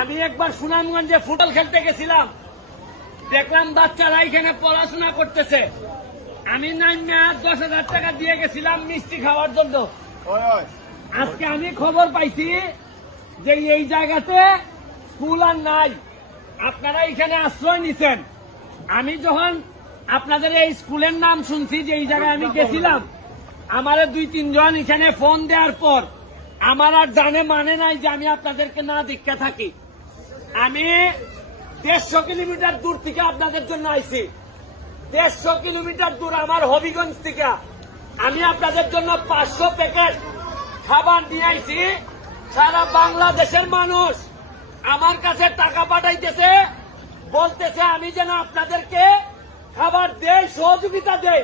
আমি একবার সুনামগঞ্জে ফুটবল খেলতে গেছিলাম, দেখলাম বাচ্চারা এখানে পড়াশোনা করতেছে। আমি 10,000 টাকা দিয়ে গেছিলাম মিষ্টি খাওয়ার জন্য। আজকে আমি খবর পাইছি যে এই জায়গাতে স্কুল আর নাই, আপনারা এখানে আশ্রয় নিছেন। আমি যখন আপনাদের এই স্কুলের নাম শুনছি, যে এই জায়গায় আমি গেছিলাম, আমার 2-3 জন এখানে ফোন দেওয়ার পর আমার আর জানে মানে নাই যে আমি আপনাদেরকে না দীক্ষা থাকি। আমি 150 কিলোমিটার দূর থেকে আপনাদের জন্য আইছি। 150 কিলোমিটার দূর আমার হবিগঞ্জ থেকে আমি আপনাদের জন্য 500 প্যাকেট খাবার নিয়ে আইছি। সারা বাংলাদেশের মানুষ আমার কাছে টাকা পাঠাইতেছে, বলতেছে আমি যেন আপনাদেরকে খাবার দেই, সহযোগিতা দেই।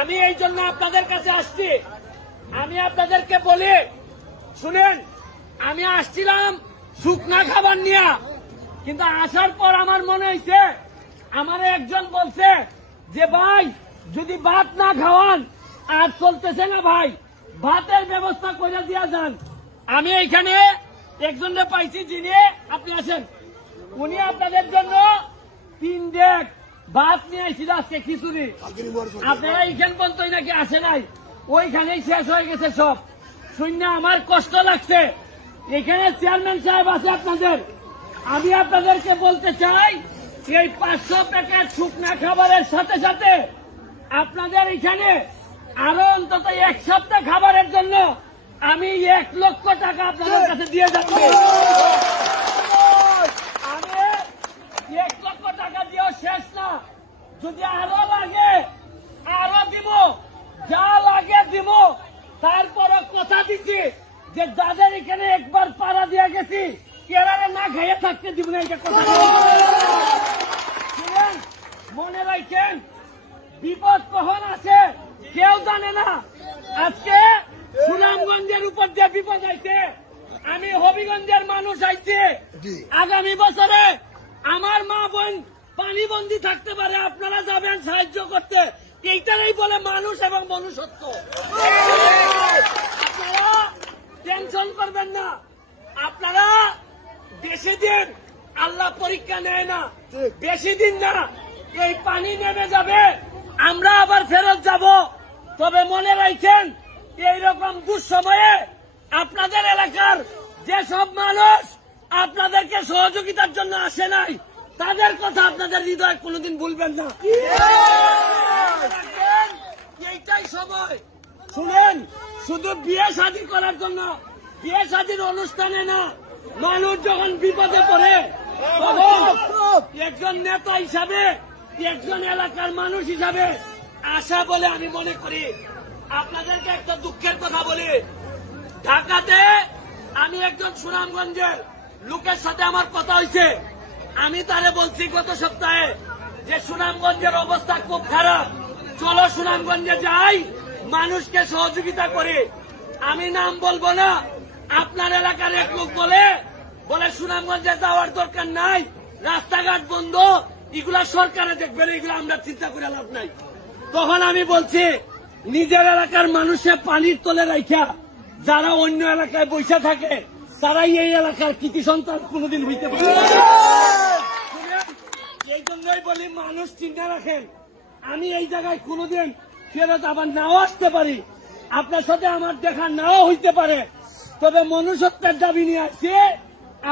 আমি এই জন্য আপনাদের কাছে আসছি। আমি আপনাদেরকে বলি, শুনেন, আমি আসছিলাম শুকনা খাবার নিয়ে, কিন্তু আসার পর আমার মনে হয়েছে, আমার একজন বলছে যে ভাই যদি ভাত না খাওয়ান আর চলতেছে না ভাই, ভাতের ব্যবস্থা করে দিয়া যান। আমি এইখানে একজনকে পাইছি, যিনি আপনি আসেন, উনি আপনাদের জন্য 3 ডেক ভাত নিয়ে আসছিল আজকে, খিচুড়ি। আপনারা এইখান পর্যন্ত নাকি আসে নাই, ওইখানেই শেষ হয়ে গেছে সব। শূন্য আমার কষ্ট লাগছে। এখানে চেয়ারম্যান সাহেব আছে আপনাদের, আমি আপনাদেরকে বলতে চাই, এই 500 প্যাকেট শুকনা খাবারের সাথে সাথে আপনাদের এখানে আরো অন্তত 1 সপ্তাহ খাবারের জন্য আমি 1 লক্ষ টাকা আপনাদের কাছে দিয়ে যাচ্ছি। আমি 1 লক্ষ টাকা দিয়েও শেষ না, যদি আরো লাগে আরো দিব, যা লাগে দিব। তারপরে কথা দিচ্ছি যে যাদের এখানে একবার পাড়া দিয়ে গেছি, কেরারে না খাইয়ে থাকতে দিব না, এটা কথা মনে রাখেন। বিপদ কখন আছে কেউ জানে না। আজকে সুনামগঞ্জের উপর যে বিপদ আইছে, আমি হবিগঞ্জের মানুষ আইছে, আগামী বছরে আমার মা বোন পানিবন্দী থাকতে পারে, আপনারা যাবেন সাহায্য করতে। এইটারই বলে মানুষ এবং মনুষ্যত্ব। আপনারা টেনশন করবেন না, আপনারা বেশি দিন আল্লাহ পরীক্ষা নেয় না, বেশি দিন না, এই পানি নেমে যাবে, আমরা আবার ফেরত যাব। তবে মনে রাখেন, এইরকম দুঃসময়ে আপনাদের এলাকার যেসব মানুষ আপনাদেরকে সহযোগিতার জন্য আসে নাই, তাদের কথা আপনাদের হৃদয় কোনোদিন ভুলবেন না। এইটাই সময়। শুনেন, শুধু বিয়ে শাদী করার জন্য, বিয়ে শাদীর অনুষ্ঠানে না, মানুষ যখন বিপদে পড়ে তখন একজন নেতা হিসাবে, একজন এলাকার মানুষ হিসাবে আশা বলে আমি মনে করি। আপনাদেরকে একটা দুঃখের কথা বলি, ঢাকাতে আমি একজন সুনামগঞ্জের লোকের সাথে আমার কথা হয়েছে। আমি তারে বলছি গত সপ্তাহে যে সুনামগঞ্জের অবস্থা খুব খারাপ, চলো সুনামগঞ্জে যাই, মানুষকে সহযোগিতা করি। আমি নাম বলবো না, আপনার এলাকার এক লোক বলে সুনামগঞ্জে যাওয়ার দরকার নাই, রাস্তাঘাট বন্ধ, এগুলা সরকারে দেখবেন, এগুলো আমরা চিন্তা করে লাভ নাই। তখন আমি বলছি, নিজের এলাকার মানুষের পানির তলে রাখা যারা অন্য এলাকায় বসে থাকে, তারাই এই এলাকার কৃতি সন্তান কোনোদিন হইতে পারে। এই জন্যই বলি, মানুষ চিন্তা রাখেন, আমি এই জায়গায় কোনোদিন ফেরত আবার নাও আসতে পারি, আপনার সাথে আমার দেখা নাও হইতে পারে। তবে মনুষ্যত্বের দাবি নিয়ে আসছে,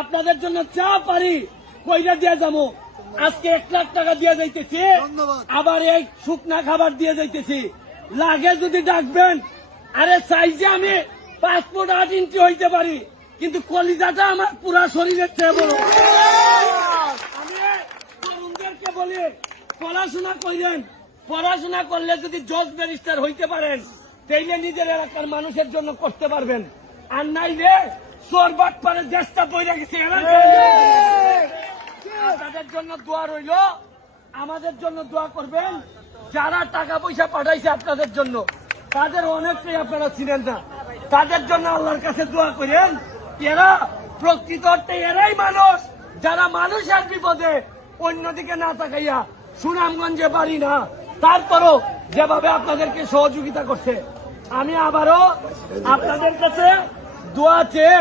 আপনাদের জন্য যা পারি কইরা দিয়ে যাবো। আজকে 1 লাখ টাকা দিয়ে যাইতেছি, আবার এই শুকনা খাবার দিয়ে যাইতেছি। লাগে যদি ডাকবেন। আরে চাইছে আমি 5 ফুট 8 ইঞ্চি হইতে পারি, কিন্তু কলিজাটা আমার পুরা শরীরের চেয়ে বড়। আমি তরুণদেরকে বলি, পড়াশোনা করেন, পড়াশোনা করলে যদি জজ ব্যারিস্টার হইতে পারেন, তাইলে নিজের এলাকার মানুষের জন্য করতে পারবেন। আর নাইলে চোর বাটপাড়ের দেশটা বইরা গেছে। তাদের জন্য দোয়া রইল, আমাদের জন্য দোয়া করবেন। যারা টাকা পয়সা পাঠাইছে আপনাদের জন্য, তাদের অনেকটাই আপনারা ছিলেন না, তাদের জন্য আল্লাহর কাছে দোয়া করেন। এরা প্রকৃত অর্থে এরাই মানুষ, যারা মানুষের বিপদে অন্যদিকে না তাকাইয়া সুনামগঞ্জে বাড়ি না, তারপরও যেভাবে আপনাদেরকে সহযোগিতা করছে। আমি আবারও আপনাদের কাছে দোয়া চেয়ে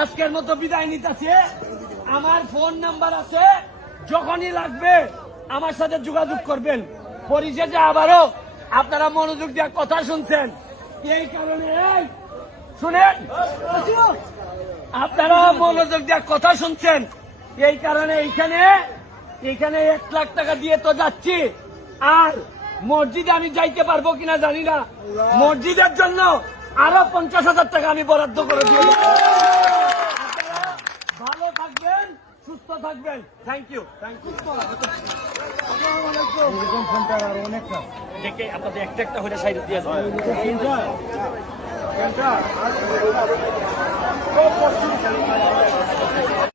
আজকের মতো বিদায় নিতেছি। আমার ফোন নাম্বার আছে, যখনই লাগবে আমার সাথে যোগাযোগ করবেন। পরিশেষে আবারও আপনারা মনোযোগ দিয়ে কথা শুনছেন, এই কারণে শুনেন, আপনারা মনোযোগ দিয়ে কথা শুনছেন এই কারণে এইখানে 1 লাখ টাকা দিয়ে তো যাচ্ছি, আর মসজিদে আমি যাইতে পারবো কিনা জানি না। মসজিদের জন্য আরো 50,000 টাকা আমি বরাদ্দ করে দিয়ে দেব। আপনারা ভালো থাকবেন, সুস্থ থাকবেন। Thank you. দেখে আপনাদের একটা হলে সাইড দিয়ে যাবেন।